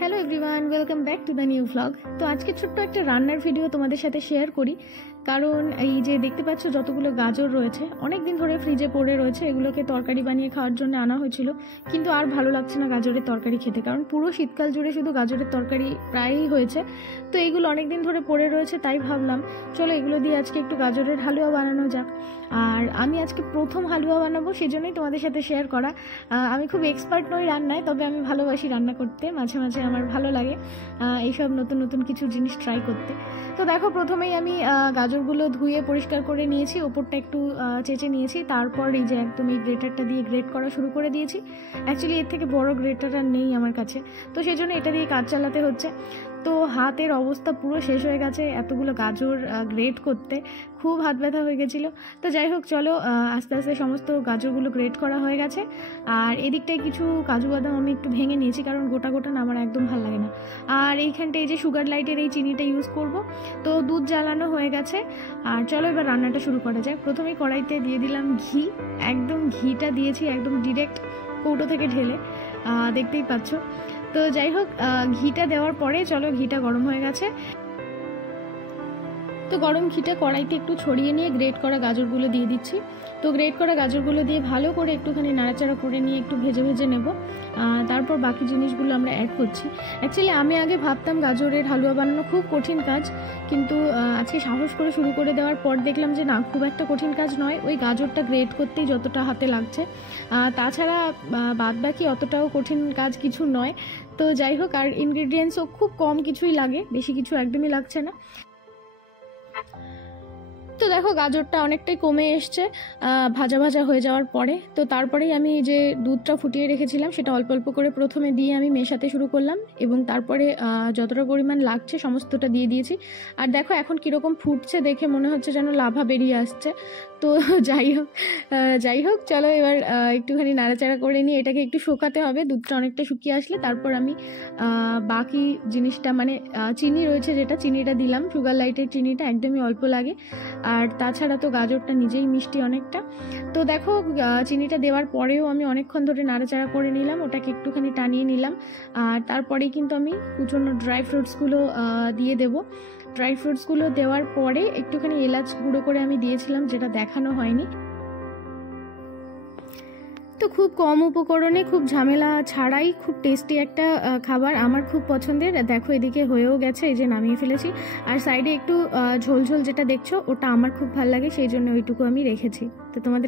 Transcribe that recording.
Hello everyone, welcome back to the new vlog. তো আজকে ছোট্ট একটা রান্নার ভিডিও তোমাদের সাথে শেয়ার করি, কারণ এই যে দেখতে পাচ্ছ যতগুলো গাজর রয়েছে অনেক দিন ধরে ফ্রিজে পড়ে রয়েছে। এগুলোকে তরকারি বানিয়ে খাওয়ার জন্য আনা হয়েছিল, কিন্তু আর ভালো লাগছে না গাজরের তরকারি খেতে, কারণ পুরো শীতকাল জুড়ে শুধু গাজরের তরকারি প্রায়ই হয়েছে। তো এগুলো অনেক দিন ধরে পড়ে রয়েছে, তাই ভাবলাম চলো এগুলো দিয়ে আজকে একটু গাজরের হালুয়া বানানো যাক। আর আমি আজকে প্রথম হালুয়া বানাবো, সেই জন্যই তোমাদের সাথে শেয়ার করা। আমি খুব এক্সপার্ট নই রান্নায়, তবে আমি ভালোবাসি রান্না করতে, মাঝে মাঝে আমার ভালো লাগে এইসব নতুন নতুন কিছু জিনিস ট্রাই করতে। তো দেখো, প্রথমেই আমি গাজরগুলো ধুয়ে পরিষ্কার করে নিয়েছি, ওপরটা একটু চেঁচে নিয়েছি, তারপর এই যে একদম এই গ্রেটারটা দিয়ে গ্রেট করা শুরু করে দিয়েছি। অ্যাকচুয়ালি এর থেকে বড় গ্রেটার আর নেই আমার কাছে, তো সেই জন্য এটা দিয়ে কাজ চালাতে হচ্ছে। তো হাতের অবস্থা পুরো শেষ হয়ে গেছে এতগুলো গাজর গ্রেট করতে, খুব হাত ব্যথা হয়ে গেছিলো। তো যাই হোক, চলো আস্তে আস্তে সমস্ত গাজরগুলো গ্রেট করা হয়ে গেছে। আর এদিকটায় কিছু কাজু বাদাম আমি একটু ভেঙে নিয়েছি, কারণ গোটা গোটা না আমার একদম ভালো লাগে না। আর এইখানটায় এই যে সুগার লাইটের এই চিনিটা ইউজ করব। তো দুধ জ্বালানো হয়ে গেছে, আর চলো এবার রান্নাটা শুরু করা যায়। প্রথমেই কড়াইতে দিয়ে দিলাম ঘি, একদম ঘিটা দিয়েছি একদম ডিরেক্ট কৌটো থেকে ঢেলে, দেখতেই পাচ্ছ। তো যাই হোক, ঘিটা দেওয়ার পরে চলো, ঘিটা গরম হয়ে গেছে। তো গরম ঘিটা কড়াইতে একটু ছড়িয়ে নিয়ে গ্রেট করা গাজরগুলো দিয়ে দিচ্ছি। তো গ্রেট করা গাজরগুলো দিয়ে ভালো করে একটুখানি নাড়াচাড়া করে নিয়ে একটু ভেজে ভেজে নেব, তারপর বাকি জিনিসগুলো আমরা অ্যাড করছি। অ্যাকচুয়ালি আমি আগে ভাবতাম গাজরের হালুয়া বানানো খুব কঠিন কাজ, কিন্তু আজকে সাহস করে শুরু করে দেওয়ার পর দেখলাম যে না, খুব একটা কঠিন কাজ নয়। ওই গাজরটা গ্রেট করতেই যতটা হাতে লাগছে, তাছাড়া বাদ বাকি অতটাও কঠিন কাজ কিছু নয়। তো যাই হোক, আর ইনগ্রিডিয়েন্টসও খুব কম কিছুই লাগে, বেশি কিছু একদমই লাগছে না। তো দেখো, গাজরটা অনেকটাই কমে এসছে ভাজা ভাজা হয়ে যাওয়ার পরে। তো তারপরেই আমি যে দুধটা ফুটিয়ে রেখেছিলাম সেটা অল্প অল্প করে প্রথমে দিয়ে আমি মেশাতে শুরু করলাম, এবং তারপরে যতটা পরিমাণ লাগছে সমস্তটা দিয়ে দিয়েছি। আর দেখো এখন কীরকম ফুটছে, দেখে মনে হচ্ছে যেন লাভা বেরিয়ে আসছে। তো যাই হোক চলো এবার একটুখানি নাড়াচাড়া করে নিয়ে এটাকে একটু শুকাতে হবে। দুধটা অনেকটা শুকিয়ে আসলে তারপর আমি বাকি জিনিসটা, মানে চিনি রয়েছে যেটা, চিনিটা দিলাম। সুগার লাইটের চিনিটা একদমই অল্প লাগে, আর তাছাড়া তো গাজরটা নিজেই মিষ্টি অনেকটা। তো দেখো, চিনিটা দেওয়ার পরেও আমি অনেকক্ষণ ধরে নাড়াচাড়া করে নিলাম, ওটাকে একটুখানি টানিয়ে নিলাম। আর তারপরেই কিন্তু আমি কুচনো ড্রাই ফ্রুটসগুলো দিয়ে দেবো। ড্রাই ফ্রুটসগুলো দেওয়ার পরে একটুখানি এলাচ গুঁড়ো করে আমি দিয়েছিলাম, যেটা দেখানো হয়নি। তো খুব কম উপকরণে, খুব ঝামেলা ছাড়াই খুব টেস্টি একটা খাবার, আমার খুব পছন্দের। দেখো এদিকে হয়েও গেছে, এই যে নামিয়ে ফেলেছি। আর সাইডে একটু ঝোল ঝোল যেটা দেখছো ওটা আমার খুব ভালো লাগে, সেই জন্য ওইটুকু আমি রেখেছি। তো তোমাদের